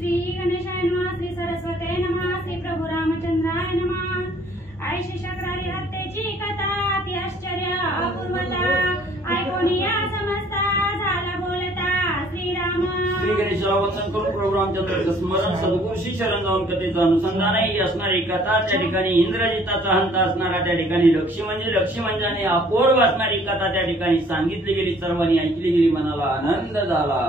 श्री गणेशाय नमः, श्री सरस्वते नमः, श्री प्रभु रामचंद्राय नमः। आयशी शक्रारी हत्येची कथा ती आश्चर्य अपूर्वता ऐकून या समजता झाला बोलता श्रीराम। श्री गणेशाला वंदन करून प्रभू रामचंद्राचं स्मरण सद्गुरू श्री शरण जाऊन कथेचं अनुसंधान आहे। असणारी कथा त्या ठिकाणी इंद्रजिताचा हंत असणारा त्या ठिकाणी लक्ष्मणजाने अपूर्व असणारी कथा त्या ठिकाणी सांगितली गेली, सर्वांनी ऐकली गेली, मनाला आनंद झाला।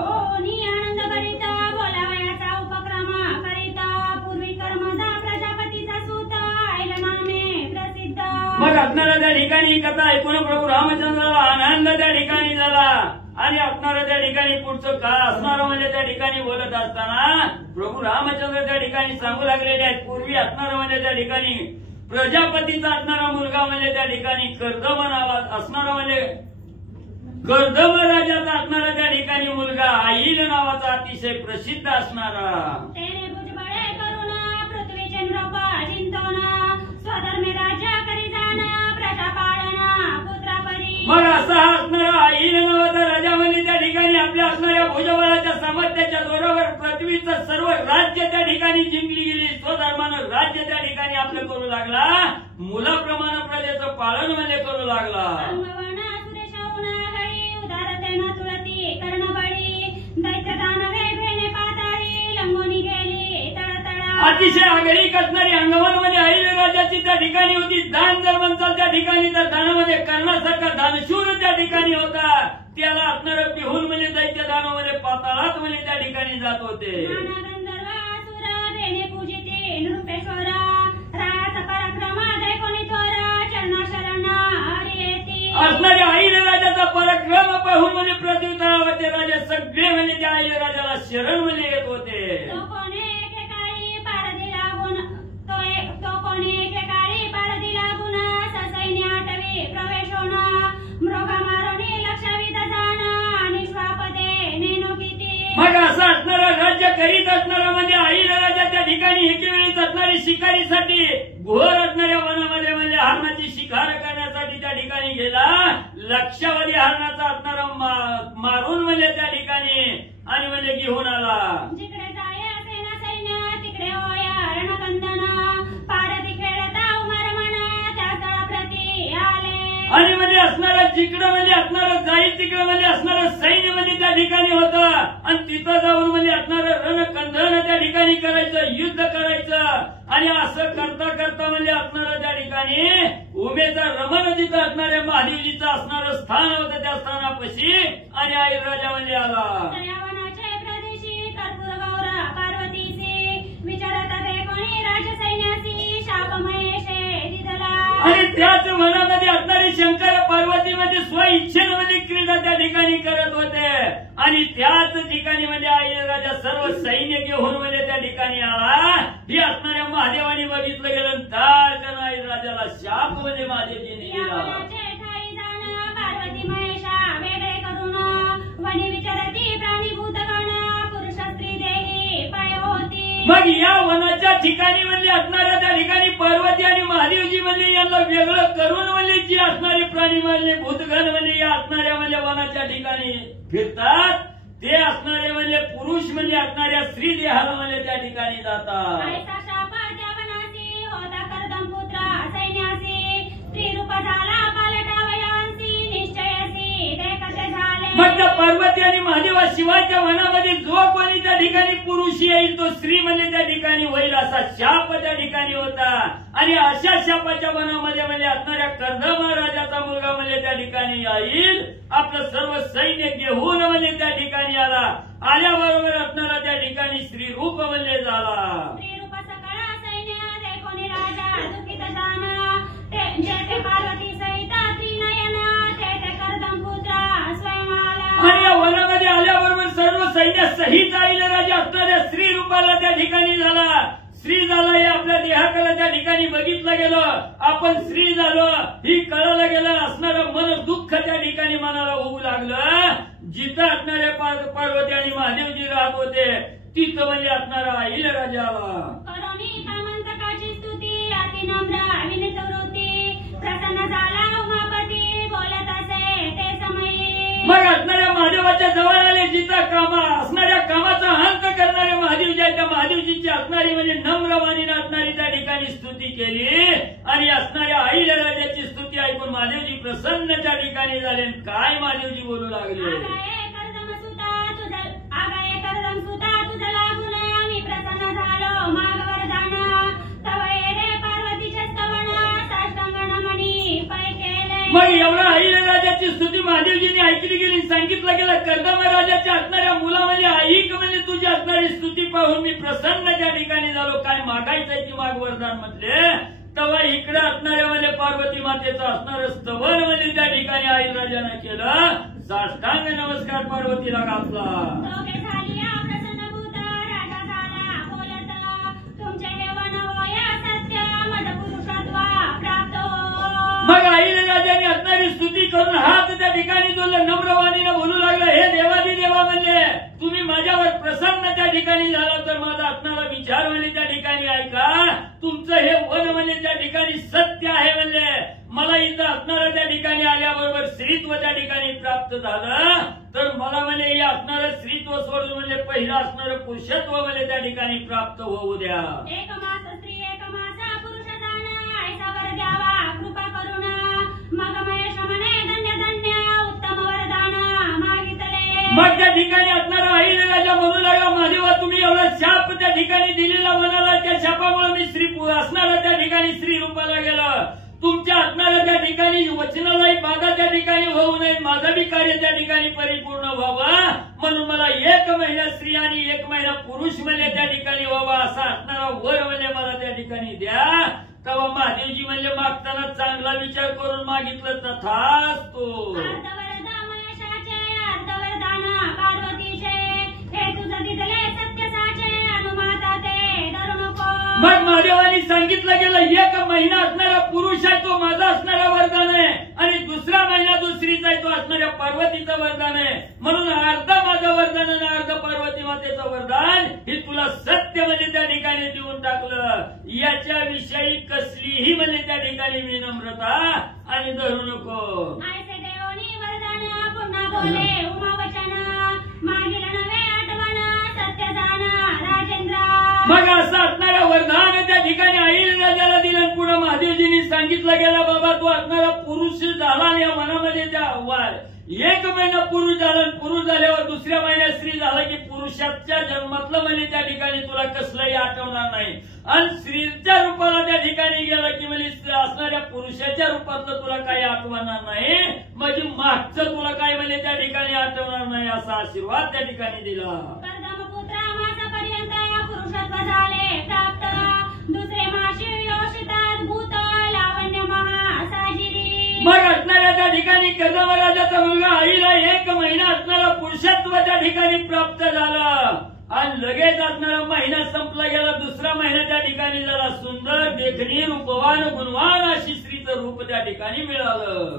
आनंद करिता बोलावयाचा उपक्रम करिता पूर्वी कर्मदा प्रजापतीचा सूत आयला नामे प्रसिद्ध। मग असणारा त्या ठिकाणी कथा ऐकून प्रभू रामचंद्राला आनंद त्या ठिकाणी झाला आणि असणारा त्या ठिकाणी पुढचं का असणारं म्हणजे त्या ठिकाणी बोलत असताना प्रभू रामचंद्र त्या ठिकाणी सांगू लागलेले आहेत। पूर्वी असणारं म्हणजे त्या ठिकाणी प्रजापतीचा असणारा मुलगा म्हणजे त्या ठिकाणी कर्दम नावा असणारा म्हणजे कर्दम राजाचा असणारा त्या ठिकाणी मुलगा आईल नावाचा अतिशय प्रसिद्ध असणारा। तेने भुजबळे करुणा पृथ्वीचे नृप चिंतना स्वधर्मे राज्य करी जाणा प्रजा पाळणा पुत्रापरी। मग असा असणारा आईल नावाचा राजा म्हणजे त्या ठिकाणी आपल्या असणाऱ्या भुजबळाच्या सामर्थ्याच्या जोरावर पृथ्वीचं सर्व राज्य त्या ठिकाणी जिंकली गेली, स्वधर्मानं राज्य त्या ठिकाणी आपलं करू लागला, मुलाप्रमाणे प्रजेचं पालन म्हणजे करू लागला। अतिशय आगळीक असणारी अंगवानमध्ये आईल राजाची त्या ठिकाणी होती। दान जर म्हणतात त्या ठिकाणी तर दानामध्ये कर्णासारखा दानशूर त्या ठिकाणी होता, त्याला असणारं बिहून म्हणजे दैत्य दानामध्ये पाताळात म्हणजे त्या ठिकाणी जात होते। असणाऱ्या आईल राजाचा पराक्रम पाहून म्हणजे प्रत्युत्तरावरचे राजे सगळे म्हणजे त्या आईल राजाला शरण म्हणजे येत होते। मग असं असणारं राज्य करीत असणारा म्हणजे आईल राजा त्या ठिकाणी एकेवेळीच असणारी शिकारीसाठी घोर असणाऱ्या वनामध्ये म्हणजे हरणाची शिकार करण्यासाठी त्या ठिकाणी गेला। लक्षावधी हरणाचा असणारा मारून म्हणजे त्या ठिकाणी आणि म्हणजे घेऊन आला। जिकडे जाय सेना सैन्य तिकडे होय रणकंदन पारती खेळता उमर म्हणा त्या स्थळाप्रती आले। आणि म्हणजे असणारा जिकडं म्हणजे असणारं जाईल तिकडं म्हणजे असणारं सैन्य म्हणजे त्या ठिकाणी होतं आणि तिथं जाऊन म्हणजे असणारं रणकंदन त्या ठिकाणी करायचं, युद्ध करायचं आणि असं करता करता म्हणजे असणारं त्या ठिकाणी उमेचा रमण जिथं असणाऱ्या महादेवजीचं असणारं स्थान होतं त्या स्थानापाशी आणि आईल राजा म्हणजे आला। आणि त्याच वनामध्ये असणारी शंकर पार्वती म्हणजे स्व इच्छेमध्ये क्रीडा त्या ठिकाणी करत होते आणि त्याच ठिकाणी म्हणजे आईल राजा सर्व सैन्य घेऊन म्हणजे त्या ठिकाणी आला। ही असणाऱ्या महादेवाने बघितलं गेलं तर आईल राजाला शाप म्हणजे महादेवजीने दिला। पार्वती महेशा वेगळे करून वणी विचारती प्राणीभूत गण पुरुष स्त्री देही पाय होती। मग या वनाच्या ठिकाणी म्हणजे असणाऱ्या त्या ठिकाणी पार्वती आणि महादेवजी म्हणजे यांना वेगळं करून म्हणजे जी असणारी प्राणी म्हणजे भूतगण म्हणजे या असणाऱ्या म्हणजे वनाच्या ठिकाणी फिरतात, ते असणारे म्हणजे पुरुष म्हणजे असणाऱ्या स्त्री देहाला म्हणजे त्या ठिकाणी जातात। होता कर्दम पुत्र सैन्यासी स्त्री रूप झाला पालटावयांसी निश्चयसी देखते झाले। मग त्या पार्वती आणि महादेवा शिवाच्या वनामध्ये जो कोणी त्या ठिकाणी पुरुष येईल तो स्त्री म्हणजे त्या ठिकाणी होईल असा शाप त्या ठिकाणी होता आणि अशा शापाच्या वनामध्ये म्हणजे असणाऱ्या कर्दम राजाचा मुलगा म्हणजे त्या ठिकाणी येईल, आपलं सर्व सैन्य घेऊन म्हणजे त्या ठिकाणी आला। आल्याबरोबर असणारा त्या ठिकाणी स्त्री रूप म्हणजे झाला। पार्वती सहित त्रिनयन ते कर्दम पुत्र स्वयं आला। आणि या वनामध्ये आल्याबरोबर सर्व सैन्य सहित आईल राजा असणाऱ्या स्त्री रूपाला त्या ठिकाणी झाला। स्त्री झाला हे आपल्या देहाकडे त्या ठिकाणी बघितलं गेलं, आपण स्त्री झालो ही कळायला गेलं, असणारं मन दुःख त्या ठिकाणी मनाला होऊ लागलं। जिथं असणारे पार्वती आणि महादेवजी राहत होते तिथं म्हणजे असणारा आईल राजाला प्रसन्न झाला उमापती बोलत असे ते समयी। मग असणाऱ्या महादेवाच्या जवळ आले, जिथं कामा असणाऱ्या कामाचा अंत करणारे महादेव ज्या म्हणजे नम्रवाणीने असणारी त्या ठिकाणी स्तुती केली आणि असणाऱ्या अहिल्याराजाची स्तुती ऐकून महादेवजी प्रसन्न त्या ठिकाणी झाले. काय महादेवजी बोलू लागले, मग एवढा अहिल्याराजाची स्तुती महादेवजींनी ऐकली गेली. सांगितलं गेलं कर्दम राजाच्या असणाऱ्या मुलामध्ये ऐक म्हणजे तुझी असणारी स्तुती पाहून मी प्रसन्न त्या ठिकाणी झालो. काय मागायचंय ती माग वरदान म्हटले. तेव्हा इकडे असणाऱ्या म्हणजे पार्वती मातेचं असणारं स्तवन म्हणजे त्या ठिकाणी अहिल्याराजानं केलं. साष्टांग नमस्कार पार्वतीला घातला. मग अहिल्याराजाने असणारी स्तुती करून हात त्या ठिकाणी जोडला. नम्रवाणीनं बोलू लागला, हे देवादी देवा म्हणजे तुम्ही माझ्यावर प्रसन्न त्या ठिकाणी झाला तर माझा असणारा विचार म्हणजे त्या ठिकाणी ऐका. तुमचं हे वन म्हणजे त्या ठिकाणी सत्य आहे. म्हणजे मला इथं असणारं त्या ठिकाणी आल्याबरोबर स्त्रीत्व त्या ठिकाणी प्राप्त झालं तर मला म्हणजे हे असणारं स्त्रीत्व सोडून म्हणजे पहिलं असणारं पुरुषत्व म्हणजे त्या ठिकाणी प्राप्त होऊ द्या. मग त्या ठिकाणी असणारा अहिल्याराजा म्हणू लागला, महादेवा तुम्ही एवढा शाप त्या ठिकाणी दिलेला म्हणाला, त्या शापामुळे मी स्त्री असणारा त्या ठिकाणी स्त्री रूपाला गेलं. तुमच्या असणाऱ्या त्या ठिकाणी वचनालाही बाधा त्या ठिकाणी होऊ नये, माझं बी कार्य त्या ठिकाणी परिपूर्ण व्हावं म्हणून मला 1 महिना स्त्री आणि 1 महिना पुरुष म्हणजे त्या ठिकाणी व्हावा असा असणारा वर म्हणजे मला त्या ठिकाणी द्या. तेव्हा महादेवजी म्हणजे मागताना चांगला विचार करून मागितलं, तथास्तु. मग महादेवानी सांगितलं गेलं 1 महिना असणारा पुरुष आहे तो माझा असणारा वरदान आहे आणि दुसरा महिना जो स्त्रीचा आहे तो असणाऱ्या पार्वतीचं वरदान आहे. म्हणून अर्ध माझं वरदान आणि अर्ध पार्वती मातेचं वरदान हे तुला सत्य म्हणजे त्या ठिकाणी देऊन टाकलं. याच्याविषयी कसलीही म्हणजे त्या ठिकाणी विनम्रता आणि धरू नको. मग असं असणारा वरदान त्या ठिकाणी अहिल्याराजाला दिलं. पुन्हा महादेवजींनी सांगितलं गेलं, बाबा तू असणारा पुरुष झाला आणि या मनामध्ये त्या 1 महिना पुरुष झाला. पुरुष झाल्यावर दुसऱ्या महिन्यात स्त्री झाला की पुरुषाच्या जन्मातलं म्हणजे त्या ठिकाणी तुला कसलंही आठवणार नाही आणि स्त्रीच्या रूपाला त्या ठिकाणी गेला की म्हणजे असणाऱ्या पुरुषाच्या रूपातलं तुला काही आठवणार नाही. म्हणजे मागचं तुला काय म्हणजे त्या ठिकाणी आठवणार नाही असा आशीर्वाद त्या ठिकाणी दिला. मग असणाऱ्या त्या ठिकाणी कर्दम राजाचा मुलगा आईला 1 महिना असणारा पुरुषत्व त्या ठिकाणी प्राप्त झाला आणि लगेच असणारा महिना संपला गेला. दुसरा महिना त्या ठिकाणी झाला. सुंदर देखणी रूपवान गुणवान अशी स्त्रीचं रूप त्या ठिकाणी मिळालं.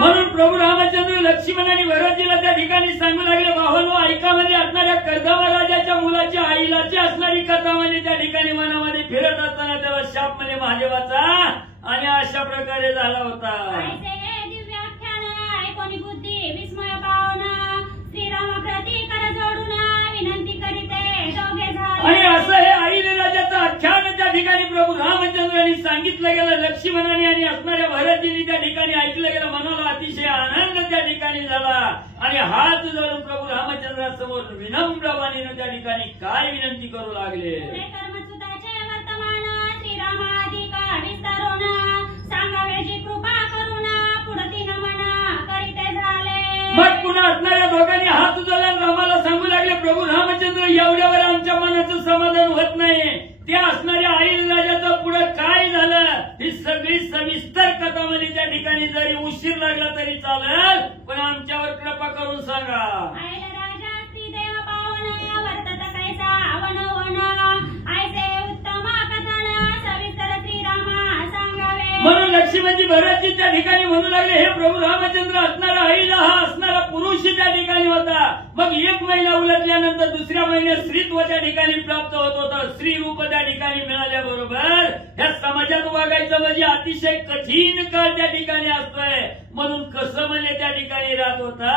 म्हणून प्रभू रामचंद्र लक्ष्मण आणि भरतजीला त्या ठिकाणी सांगू लागले, भावांनो ऐका म्हणजे असणाऱ्या कर्दम राजाच्या मुलाच्या आईलाची असणारी कथा म्हणजे त्या ठिकाणी मनामध्ये फिरत असताना त्याला शाप म्हणजे महादेवाचा आणि अशा प्रकारे झाला होता. आणि असं हे अहिल्याराजाचं आख्यान त्या ठिकाणी प्रभू रामचंद्रांनी सांगितलं गेलं. लक्ष्मणाने आणि असणाऱ्या भरतजींनी त्या ठिकाणी ऐकलं गेलं. मनाला अतिशय आनंद त्या ठिकाणी झाला आणि हात जोडून प्रभू रामचंद्रासमोर विनम्रवाणीनं त्या ठिकाणी काय विनंती करू लागले. मग पुन्हा असणाऱ्या दोघांनी हात जोडला रामाला सांगू लागले, प्रभू रामचंद्र एवढ्यावर आमच्या मनाचं समाधान होत नाही. त्या असणाऱ्या अहिल्याराजाचं पुढे काय झालं ही सगळी सविस्तर कथा म्हणजे त्या ठिकाणी जरी उशीर लागला तरी चालेल पण आमच्यावर कृपा करून सांगा. म्हणून लक्ष्मणजी भरतजी त्या ठिकाणी म्हणू लागले, हे प्रभू रामचंद्र, असणारा आईला हा असणारा पुरुष त्या ठिकाणी होता. मग एक महिना उलटल्यानंतर दुसऱ्या महिन्यात स्त्रीत्व त्या ठिकाणी प्राप्त होत होतं. स्त्री रूप त्या ठिकाणी मिळाल्याबरोबर या समाजात वागायचं म्हणजे अतिशय कठीण काळ त्या ठिकाणी असतोय. म्हणून कसं म्हणजे त्या ठिकाणी राहत होता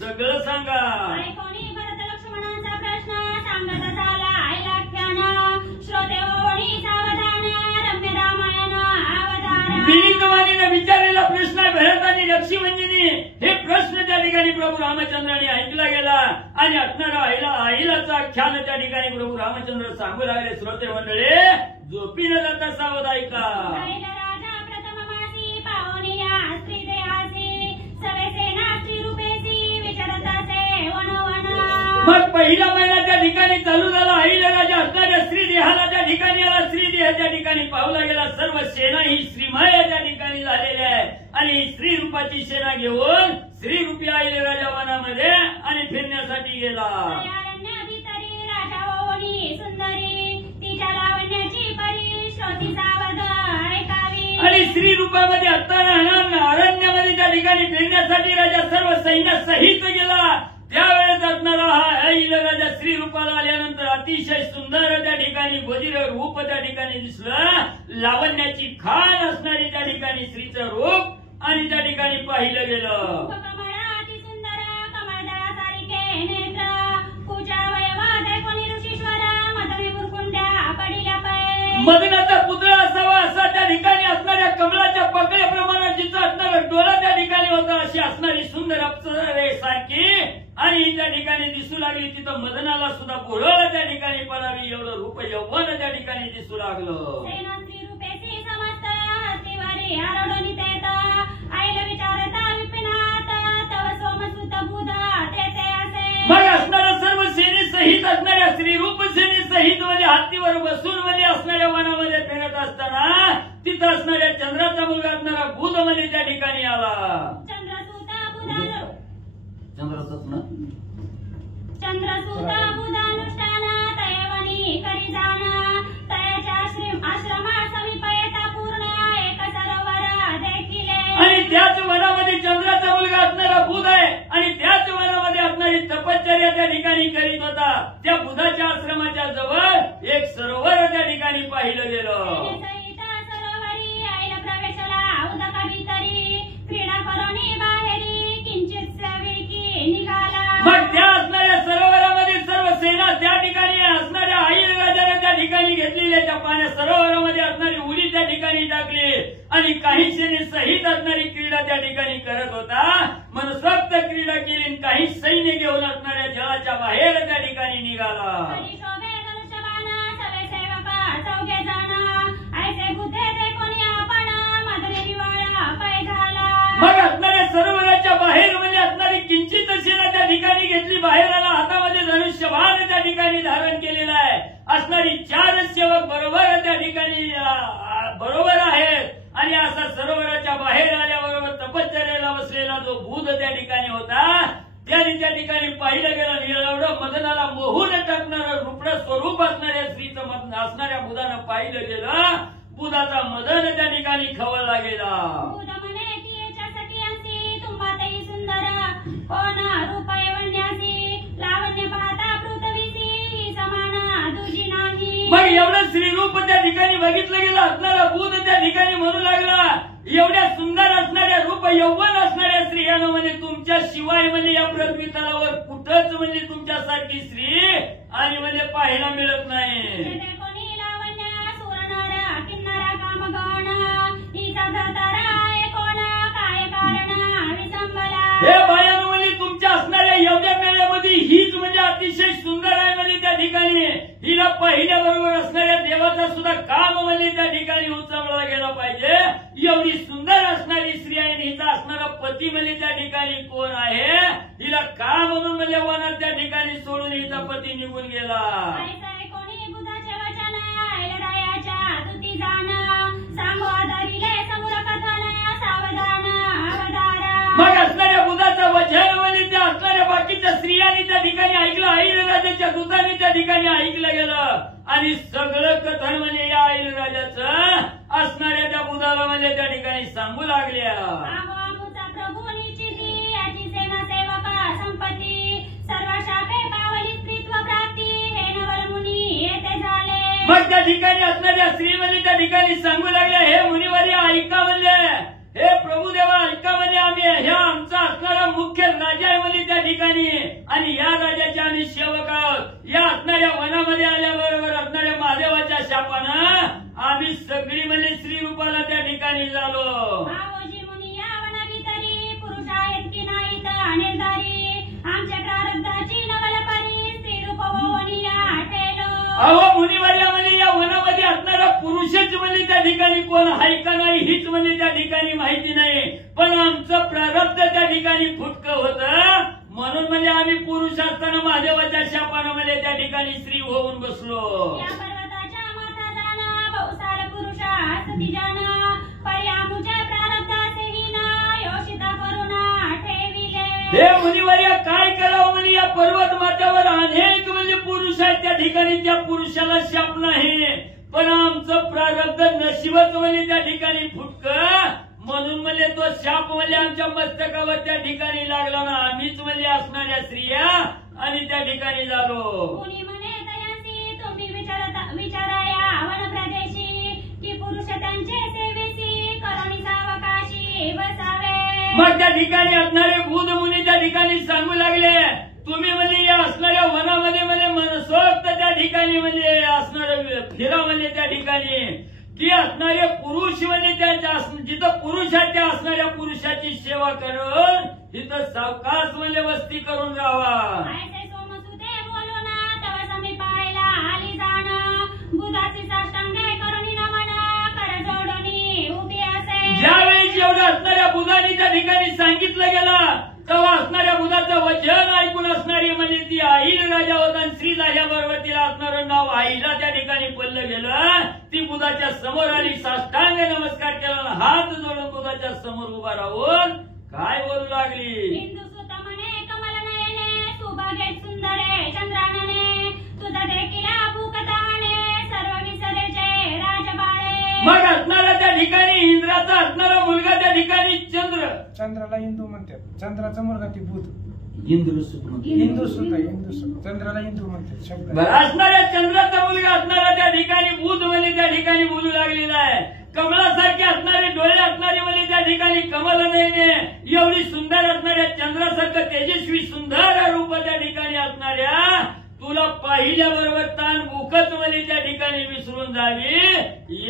सगळं सांगा. ऐकोनी भरत लक्ष्मणांचा प्रश्न सांगत झाला ऐलाख्यानं. श्रोते ओणी सावधान रम्य रामायण अवतार. विनीतवाणीने विचारलेला प्रश्न आहे भरत आणि लक्ष्मणजींनी. हे प्रश्न त्या ठिकाणी प्रभू रामचंद्रांनी ऐकला गेला आणि असणारा आईलाचं आख्यान त्या ठिकाणी प्रभू रामचंद्र सांगू लागले. श्रोते मंडळी, झोपी न जाता सावध ऐका. राजा प्रथम मासी पावनिया स्त्री देहासी सवे सेना स्त्री रूपेसी विचारतासे वनवन. मग पहिला महिना त्या ठिकाणी चालू झाला. आईला राजा असणाऱ्या स्त्री देहाला त्या ठिकाणी आला. स्त्री देहाच्या ठिकाणी पावला गेला. सर्व सेना ही श्रीमय त्या ठिकाणी झालेली आहे आणि स्त्री रूपाची सेना घेऊन स्त्री रूपी आईले राजा वनामध्ये आणि फिरण्यासाठी गेला. अरण्याभितरी राजा ओणी सुंदरी तिच्या लावण्याची परी श्रोती सावध ऐकावी. आणि स्त्री रूपामध्ये असताना अरण्यामध्ये त्या ठिकाणी फिरण्यासाठी राजा सर्व सैन्य सहित गेला. त्यावेळेस असणारा हा आईला राजा स्त्री रूपाला आल्यानंतर अतिशय सुंदर त्या ठिकाणी बजीर रूप त्या ठिकाणी दिसलं. लावण्याची खाण असणारी त्या ठिकाणी स्त्रीचं रूप आणि त्या ठिकाणी पाहिलं गेलं. कमळा अति सुंदर कमळदळासारिखे नेत्र कुचावयवाद ऐकोनी ऋषीश्वर मदने बुरकुंड्या पडिल्या पै. मदनाचा पुतळा असावा असा त्या ठिकाणी असणाऱ्या कमळाच्या पकड्याप्रमाणे जिचं असणारा डोळा त्या ठिकाणी होता अशी असणारी सुंदर अप्सरेसारखी आणि त्या ठिकाणी दिसू लागली. तिथं मदनाला सुद्धा बोलवलं त्या ठिकाणी पडावी एवढं रूप यौवन त्या ठिकाणी दिसू लागलं. सेना स्त्री रूपेसी समस्त हस्तीवारी आरोढणी तेत आईला विचारता विपिनात तव सोमसुत बुध तेथे असे. मग असणाऱ्या सर्व सेने सहित असणाऱ्या स्त्रीरूप सेने सहित म्हणजे हत्तीवर बसून मध्ये असणाऱ्या वनामध्ये फिरत असताना तिथं असणाऱ्या चंद्राचा मुलगा असणारा बुध मध्ये त्या ठिकाणी आला. चंद्रसूता बुधान चंद्रसूत बुधानुष्ठान तयवनी करी जाण तयाच्या आश्रमा समीप येता पूर्ण एक सरोवर देखिले. आणि त्याच वनामध्ये चंद्राचा मुलगा असणारा बुध आहे आणि त्याच वनामध्ये असणारी तपश्चर्या त्या ठिकाणी करीत होता. त्या बुधाच्या आश्रमाच्या जवळ एक सरोवर त्या ठिकाणी पाहिलं गेलं. सरोवरी आईला प्रवेशला उदका भीतरी क्रीडा करोनी बाहेरी किंचित विळकी निघाला. मग त्या असणाऱ्या सरोवरामध्ये सर्व सेना त्या ठिकाणी असणाऱ्या आई राजाने त्या ठिकाणी घेतलेल्या त्या पाण्या सरोवरामध्ये असणारी उडी त्या ठिकाणी टाकली आणि काही सेने सहित असणारी क्रीडा त्या ठिकाणी करत होता. मनसोक्त क्रीडा केली. काही सैन्य घेऊन असणाऱ्या जलाच्या बाहेर त्या ठिकाणी निघाला. चौघे जण ऐसे बुद्धे ते कोणी आपण मधुरे विवाळा पै झाला. मग असणाऱ्या सरोवराच्या बाहेर म्हणजे असणारी किंचित सेना त्या ठिकाणी घेतली. बाहेर आला. हातामध्ये धनुष्यबाण त्या ठिकाणी धारण केलेला आहे. असणारी 4 सेवक बरोबर त्या ठिकाणी बरोबर आहेत आणि असा सरोवराच्या बाहेर आल्याबरोबर तपश्चर्याला बसलेला जो बुध त्या ठिकाणी होता त्याने त्या ठिकाणी पाहिलं गेलं. एवढं मदनाला मोहून टाकणारं रुपडं स्वरूप असणाऱ्या स्त्रीचं असणाऱ्या बुधानं पाहिलं गेलं. बुधाचा मदन त्या ठिकाणी खवळला गेला. बुध म्हणे ती याच्यासाठी असी तुम्हातही सुंदर कोण रूप यवण्यासी लावण्य पाहता पृथ्वीसी समान दुजी नाही. मग एवढं स्त्रीरूप त्या ठिकाणी बघितलं गेलं. असणारा बुध त्या ठिकाणी म्हणू लागला, एवढ्या सुंदर असणाऱ्या रूप यौवन असणाऱ्या स्त्रियांना म्हणजे तुमच्या शिवाय म्हणजे या पृथ्वी तलावर कुठंच म्हणजे तुमच्यासारखी स्त्री आणि म्हणजे पाहायला मिळत नाही. कोणी लावण्य सुरनर किन्नरा कामगण हिचा धतरा कोण काय कारण विसंबला. हे बायानो म्हणजे तुमच्या असणाऱ्या एवढ्या मेळ्यामध्ये हीच म्हणजे अतिशय सुंदर आहे म्हणजे त्या ठिकाणी हिला पाहिल्याबरोबर असणाऱ्या देवाचा सुद्धा काम म्हणजे त्या ठिकाणी उचलला गेला पाहिजे. एवढी सुंदर असणारी स्त्री आहे. हिचा असणारा पती म्हणजे त्या ठिकाणी कोण आहे. हिला का म्हणून म्हणजे वनात त्या ठिकाणी सोडून हिचा पती निघून गेला. कोणी बुधाचे वचन ऐलरायाच्या तुती जाण सांगो आदरिले समोर कथन सावधान अवधारा. मग असणाऱ्या बुधाचं वचन म्हणजे त्या असणाऱ्या बाकीच्या स्त्रियांनी त्या ठिकाणी ऐकलं. ऐलराजाच्या दूतांनी त्या ठिकाणी ऐकलं गेलं आणि सगळं कथन म्हणजे या ऐलराजाचं असणाऱ्या त्या बुधाला म्हणजे त्या ठिकाणी सांगू लागल्या. आमचा प्रभू निश्चिती याची सेना सेवका संपत्ती सर्व शापे पावली स्त्रीत्व प्राप्ती हे नवल मुनी येथे झाले. मग त्या ठिकाणी असणाऱ्या स्त्री म्हणजे त्या ठिकाणी सांगू लागल्या, हे मुनिवारी ऐका म्हणजे, हे प्रभुदेवा ऐका म्हणजे, आम्ही ह्या आमचा असणारा मुख्य राजा आहे म्हणजे त्या ठिकाणी, आणि या राजाचे आम्ही सेवक आहोत. या असणाऱ्या वनामध्ये आल्याबरोबर असणाऱ्या महादेवाच्या शापानं आम्ही सगळी म्हणजे स्त्री रूपाला त्या ठिकाणी झालो. आवोजी मुनी या वनाभितरी पुरुष आहेत की नाहीत अनेकदारी आमच्या प्रारब्धाची नवल परी स्त्री रूप वनिया ठेलो. अहो मुनिवर्या म्हणजे या वनामध्ये असणारा पुरुषच म्हणजे त्या ठिकाणी कोण आहे का नाही हीच म्हणजे त्या ठिकाणी माहिती नाही, पण आमचं प्रारब्ध त्या ठिकाणी फुटकं होतं, म्हणून म्हणजे आम्ही पुरुष असताना महादेवाच्या शापानं म्हणजे त्या ठिकाणी स्त्री होऊन बसलो. या पर्वताच्या माथा जाणं बहुसार पुरुषा सती जाणं पर्यामुच्या प्रारब्धाचे हीन योषिता करुणा ठेविले. हे मुनिवर्या काय करावं म्हणजे या पर्वत माथ्यावर अनेक म्हणजे पुरुष आहेत, त्या ठिकाणी त्या पुरुषाला शाप नाही, पण आमचं प्रारब्ध नशीबच म्हणजे त्या ठिकाणी फुटकं, म्हणून म्हणजे तो शाप म्हणजे आमच्या मस्तकावर त्या ठिकाणी लागला ना, आम्हीच म्हणजे असणाऱ्या स्त्रिया आणि त्या ठिकाणी झालो. मुनी म्हणे तयासी तुम्ही विचाराया वन प्रदेशी की पुरुष त्यांचे सेवेसी करुणी सावकाशी बसावे. मग त्या ठिकाणी असणारे बुध मुनी त्या ठिकाणी सांगू लागले, तुम्ही म्हणजे या असणाऱ्या वनामध्ये म्हणजे मनसोक्त त्या ठिकाणी म्हणजे असणारे फिरा म्हणजे त्या ठिकाणी की असणारे पुरुष म्हणजे त्यांच्या जिथं पुरुष आहे त्या असणाऱ्या पुरुषाची सेवा करून तिथं सावकाश म्हणजे वस्ती करून राहावा. ऐसे सोमसुते बोलू ना तव समीपायला आली जाण बुधाची साष्टांगे करुणी नमन कर जोडणी उभी असे. ज्यावेळी जेवढं असणाऱ्या बुधाने त्या ठिकाणी सांगितलं गेलं तेव्हा असणाऱ्या बुधाचं वचन ऐकून असणारी म्हणजे ती आईल राजा होता आणि श्री राजाबरोबर तिला असणारं नाव आईला त्या ठिकाणी पडलं गेलं. ती बुधाच्या समोर आली, साष्टांग नमस्कार केला, हात जोडून बुधाच्या समोर उभा राहून काय बोलू लागली. हिंदू सुत म्हणे कमल नयने सुभागे सुंदरे चंद्रानने तुझा देखील भूकता म्हणे सर्व विसरेचे राजबाळे. मग असणारा त्या ठिकाणी इंद्राचा असणारा मुलगा त्या ठिकाणी चंद्राला हिंदू म्हणतात, चंद्राचा मुलगा ती बुध इंद्रसूत हिंदू सुत आहे, हिंदू सुत चंद्राला हिंदू म्हणतात शब्द. असणाऱ्या चंद्राचा मुलगा असणारा त्या ठिकाणी बुध म्हणजे त्या ठिकाणी बोलू लागलेला आहे. कमलासारखे असणारे डोळे असणारे म्हणजे त्या ठिकाणी कमल नयने एवढी सुंदर असणाऱ्या चंद्रासारखं तेजस्वी सुंदर रूप त्या ठिकाणी असणाऱ्या तुला पाहिल्याबरोबर ताण भूकच म्हणजे त्या ठिकाणी विसरून जावी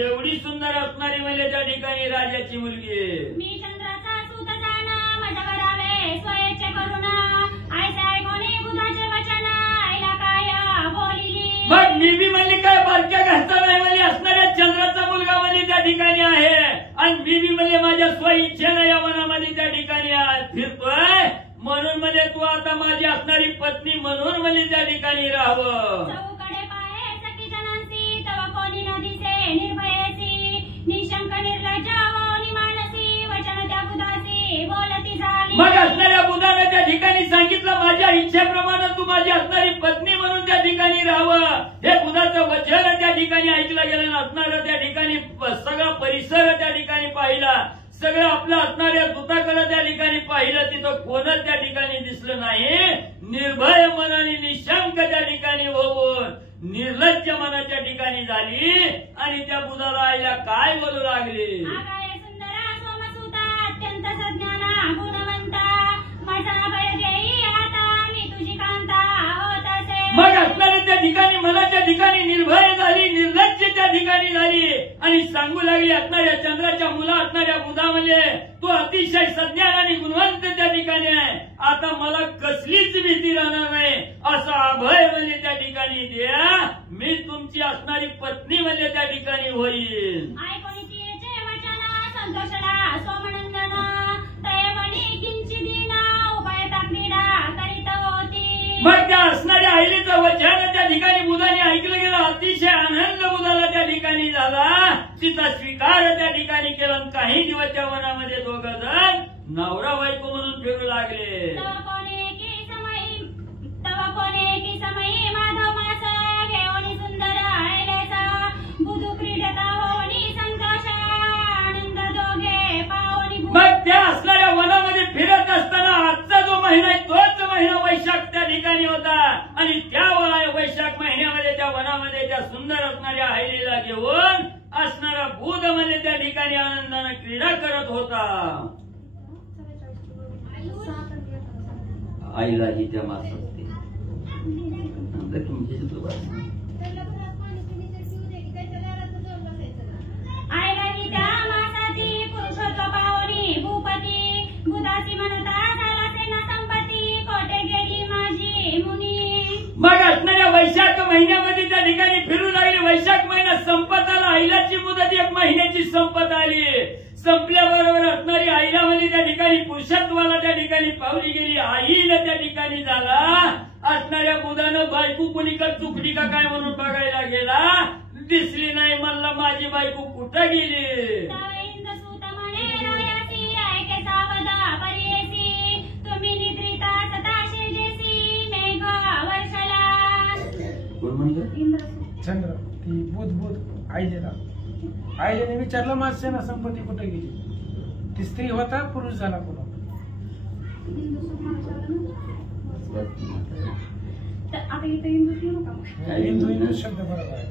एवढी सुंदर असणारी म्हणजे त्या ठिकाणी राजाची मुलगी. मी चंद्राचा सूत जाण माझ्या वरावे स्वयचे करुणा ऐसे ऐकोने बुधाचे वचन आईला काय बोलिली. मग मी बी म्हणजे काय बारक्या घरचा नाही म्हणजे असणाऱ्या चंद्राचा मुलगा म्हणजे त्या ठिकाणी आहे, आणि मी बी म्हणजे माझ्या स्वइच्छेनं या वनामध्ये त्या ठिकाणी फिरतोय, म्हणून म्हणजे तू आता माझी असणारी पत्नी म्हणून म्हणजे त्या ठिकाणी राहावं. चौकडे पाहे सखी जनांसी तव कोणी न दिसे निर्भयसी निशंक निर्लज्ज व निमानसी वचन त्या बुधासी बोलती झाली. मग असणाऱ्या बुधाने त्या ठिकाणी सांगितलं माझ्या इच्छेप्रमाणे तू माझी असणारी पत्नी म्हणून त्या ठिकाणी राहावं. हे बुधाचं वचन त्या ठिकाणी ऐकलं गेलं, असणारं त्या ठिकाणी सगळा परिसर त्या ठिकाणी पाहिला, सगळं आपलं असणाऱ्या दूताकडे त्या ठिकाणी पाहिलं, तिथं कोणच त्या ठिकाणी दिसलं नाही. निर्भय मनाने निशंक त्या ठिकाणी होऊन निर्लज्ज मनाच्या ठिकाणी झाली आणि त्या बुधाला आईला काय बोलू लागली. आगाये सुंदरा सोमसुता अत्यंत सज्ञाना गुणवंता माझा भय देई आता मी तुझी कांता होत असे. मग असणाऱ्या त्या ठिकाणी मनाच्या ठिकाणी निर्भय झाली, निर्लज्ज त्या ठिकाणी झाली आणि सांगू लागली असणाऱ्या चंद्राच्या मुला असणाऱ्या बुधा म्हणजे तू अतिशय सज्ञान आणि गुणवंत त्या ठिकाणी आहे, आता मला कसलीच भीती राहणार नाही असं अभय म्हणजे त्या ठिकाणी द्या, मी तुमची असणारी पत्नी म्हणजे त्या ठिकाणी होईल. ऐकोनी तिचे वचन संतोषला सोमनंदन तयवणी किंची दीना उभयता क्रीडा करीत होती. मग त्या असणाऱ्या आईलीचं वचन त्या ठिकाणी बुधाने ऐकलं गेलं, अतिशय आनंद बुधाला त्या ठिकाणी झाला, तिचा स्वीकार त्या ठिकाणी केला. काही दिवस त्या वनामध्ये दोघं जण नवरा बायको म्हणून फिरू लागले. तव कोणे की समयी माधव मास घेऊन सुंदर आयलेस बुधू क्रीडता होणी संतोष वैशाख त्या ठिकाणी होता आणि त्या वैशाख महिन्यामध्ये त्या वनामध्ये त्या सुंदर असणाऱ्या आईलीला घेऊन असणारा बुध म्हणजे त्या ठिकाणी आनंदाने क्रीडा करत होता. आईला ही त्या मास असते. आईलाही त्या मासाती पुरुषत्व पावनी भूपती बुधासी म्हणता झाला सेना संपत्ती कोटे गेली माझी मुनी. मग असणाऱ्या वैशाख महिन्यामध्ये त्या ठिकाणी फिरू लागली. वैशाख महिना संपत आला. आईलाची मुदत 1 महिन्याची संपत आली. संपल्याबरोबर असणारी आईला म्हणजे त्या ठिकाणी पुरुषत्वाला त्या ठिकाणी पावली गेली. आईला त्या ठिकाणी झाला असणाऱ्या बुधानं बायको कुणीकडे चुकली का काय म्हणून बघायला गेला. दिसली नाही. म्हणला माझी बायको कुठं गेली. तुम्ही निद्रिता सताशे जेसी मेघ वर्षला. कोण म्हणलं. चंद्र ती बुध आईलेने विचारलं माझ सेना संपत्ती कुठे गेली. ती स्त्री होता पुरुष झाला पुन्हा. हिंदू शब्द बरोबर आहे.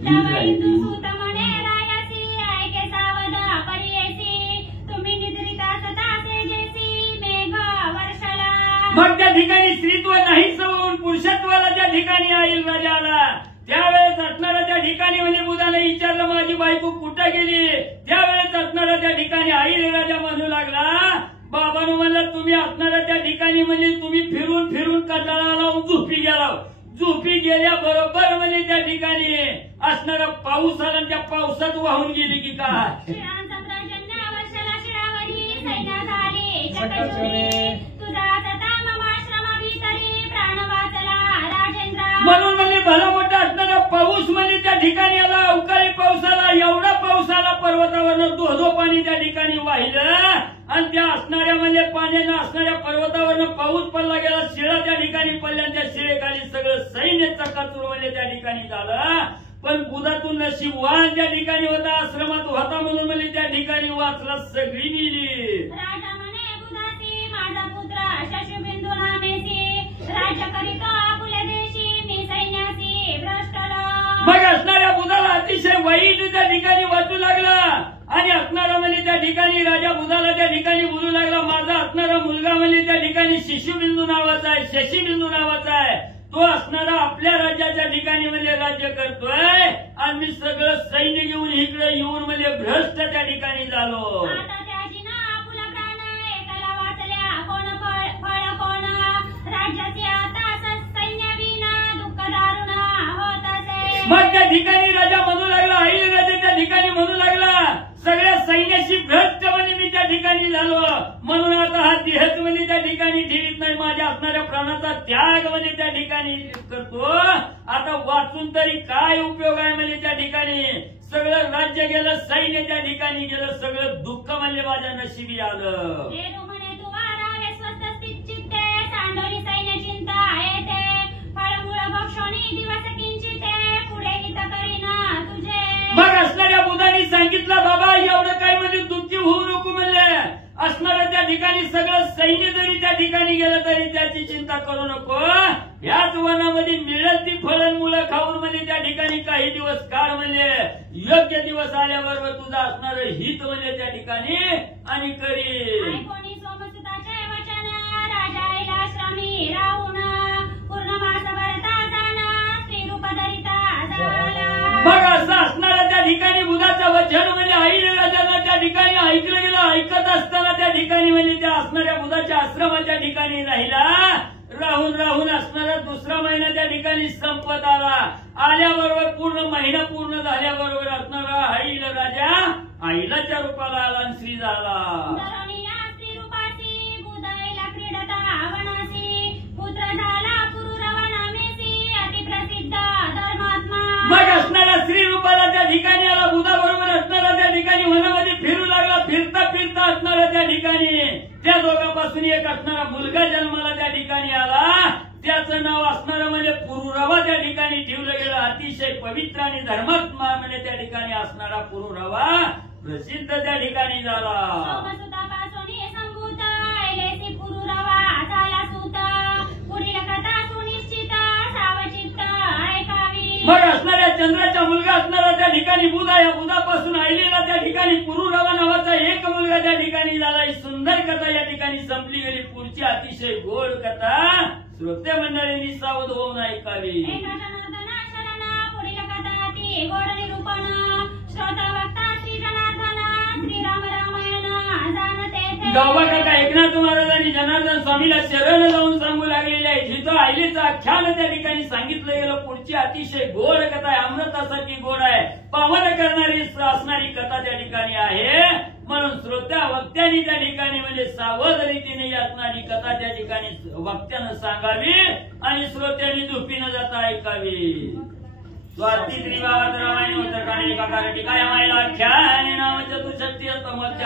तुम्ही निद्रिता सताशे जेसी मेघ वर्षला. मग त्या ठिकाणी स्त्रीत्व नाही सवरून पुरुषत्वाला त्या ठिकाणी आईल राजा आला. त्यावेळेस असणारा त्या ठिकाणी म्हणजे बुधाने विचारलं माझी बायको कुठं गेली. त्यावेळेस असणारा त्या ठिकाणी आई राजा म्हणू लागला. बाबांनो म्हणलं तुम्ही असणारा त्या ठिकाणी म्हणजे तुम्ही फिरून फिरून कंटाळा लावून झोपी गेला. झोपी गेल्याबरोबर म्हणजे त्या ठिकाणी असणारा पाऊस आला. त्या पावसात वाहून गेली की काय. वर्षाला शिळावरी सैन्य झाली चकचुरी तुझा सता ममाश्रम भीतरी प्राण वाचला राजेंद्र. म्हणून म्हणजे भला मोठा असणारा पाऊस म्हणजे त्या ठिकाणी आला. अवकाळी पाऊस आला. एवढा पाऊस आला पर्वतावरनं धोधो पाणी त्या ठिकाणी वाहिलं आणि त्या असणाऱ्या म्हणजे पाण्यानं असणाऱ्या पर्वतावरनं पाऊस पडला गेला. शिळा त्या ठिकाणी पडल्या. त्या शिळेखाली सगळं सैन्य चकाचूर म्हणजे त्या ठिकाणी झालं. पण बुधातून नशीबवान त्या ठिकाणी होता. आश्रमात होता म्हणून म्हणजे त्या ठिकाणी वाचला. सगळी गेली. राजा म्हणे बुधासी माझा पुत्र शशिबिंदू नामेसी राज्य करीतो आपुल्या देशी मी सैन्यासी भ्रष्टलो. मग असणाऱ्या बुधाला अतिशय वाईट त्या ठिकाणी वाटू लागला आणि असणारा म्हणजे त्या ठिकाणी राजा बुधाला त्या ठिकाणी बोलू लागला. माझा असणारा मुलगा म्हणजे त्या ठिकाणी शिशुबिंदू नावाचा आहे. शशीबिंदू नावाचा आहे. तो असणारा आपल्या राज्याच्या ठिकाणी म्हणजे राज्य करतोय आणि मी सगळं सैन्य घेऊन इकडे येऊन म्हणजे भ्रष्ट त्या ठिकाणी झालो. आता त्याची ना आपुला प्राण एकाला वाचल्या कोण फळ कोण राज्याचे आता सैन्य विना दुःख दारुण होत असे. मग त्या ठिकाणी राजा म्हणू लागला. आई राजा त्या ठिकाणी म्हणू लागला सगळ्या सैन्याशी भ्रष्ट म्हणजे मी त्या ठिकाणी झालो. म्हणून आता हा देहच म्हणजे त्या ठिकाणी ठेवीत नाही. माझ्या असणाऱ्या प्राणाचा त्याग म्हणजे त्या ठिकाणी करतो. आता वाचून तरी काय उपयोग आहे म्हणजे त्या ठिकाणी सगळं राज्य गेलं. सैन्य त्या ठिकाणी गेलं. सगळं दुःख म्हणजे माझ्या नशिबी आलं. म्हणे तू वारावे स्वस्त स्थित चित्ते सांडोली सैन्य चिंता येते फळमुळ भक्षोणी दिवस किंचिते पुढे हित करीना तुझे. मग असणाऱ्या बुधाने सांगितलं बाबा एवढं काय म्हणजे दुःखी होऊ नको म्हणले. असणाऱ्या त्या ठिकाणी सगळं सैन्य जरी त्या ठिकाणी गेलं तरी त्याची चिंता करू नको. याच वनामध्ये मिळेल ती फळं मुलं खाऊन म्हणजे त्या ठिकाणी काही दिवस काढ म्हणजे योग्य दिवस आल्याबरोबर तुझं असणारं हित म्हणजे त्या ठिकाणी आणि करी. कोणी सोमसुताचे वचन राजा आश्रमी राहून पूर्ण मास भरता जाणं स्त्री रूप धरिता झाला. मग असं असणाऱ्या त्या ठिकाणी बुधाचं वचन म्हणजे आई राजाला त्या ठिकाणी ऐकलं गेलं. ऐकत असताना त्या ठिकाणी म्हणजे त्या असणाऱ्या बुधाच्या आश्रमाच्या ठिकाणी राहून असणारा दुसरा महिना त्या ठिकाणी संपत आला. आल्याबरोबर पूर्ण महिना पूर्ण झाल्याबरोबर असणारा आईला राजा आईलाच्या रूपाला आला आणि श्री झाला. स्त्री रूपाची बुधाईला क्रीडता वनासी पुत्र झाला पुरुरव नामेसी अतिप्रसिद्ध धर्मात्मा. मग असणाऱ्या स्त्री रूपाला त्या ठिकाणी आला. बुधाबरोबर असणारा त्या ठिकाणी वनामध्ये फिरू लागला. फिरता फिरता असणारा त्या ठिकाणी त्या दोघांपासून एक असणारा मुलगा जन्माला त्या ठिकाणी आला. त्याचं नाव असणारं म्हणजे पुरुरवा त्या ठिकाणी ठेवलं गेलं. अतिशय पवित्र आणि धर्मात्मा म्हणजे त्या ठिकाणी असणारा पुरुरवा प्रसिद्ध त्या ठिकाणी झाला. सोमसुतापासून संभूत ऐलेसी पुरुरवा झाला सूत पुढील कथा चंद्राचा मुलगा असणारा त्या ठिकाणी बुध आहे. या बुधापासून आलेला त्या ठिकाणी पुरुरवा नावाचा एक मुलगा त्या ठिकाणी झाला. ही सुंदर कथा या ठिकाणी संपली गेली. पुढची अतिशय गोड कथा श्रोते मंडळींनी सावध होऊन ऐकावी. पुढील कथा ती गोड निरूपण श्रोता वक्ता श्री जनार्दन श्रीराम रामायण जाणते गावा काका एकनाथ महाराजांनी जनार्दन स्वामीला शरण जाऊन सांगू लागलेले आहे. जिथं आईलीचं आख्यान त्या ठिकाणी सांगितलं गेलं. पुढची अतिशय गोड कथा आहे. अमृतासारखी गोड आहे. पावन करणारी असणारी कथा त्या ठिकाणी आहे. म्हणून श्रोत्या वक्त्यांनी त्या ठिकाणी म्हणजे सावध रीतीने असणारी कथा त्या ठिकाणी वक्त्यानं सांगावी आणि श्रोत्यांनी झोपी न जाता ऐकावी. स्वाती श्रीभावात रामायण उत्तरकाणी काका टीका मायला ख्यान नाम चतुशक्ती स्तमोच्च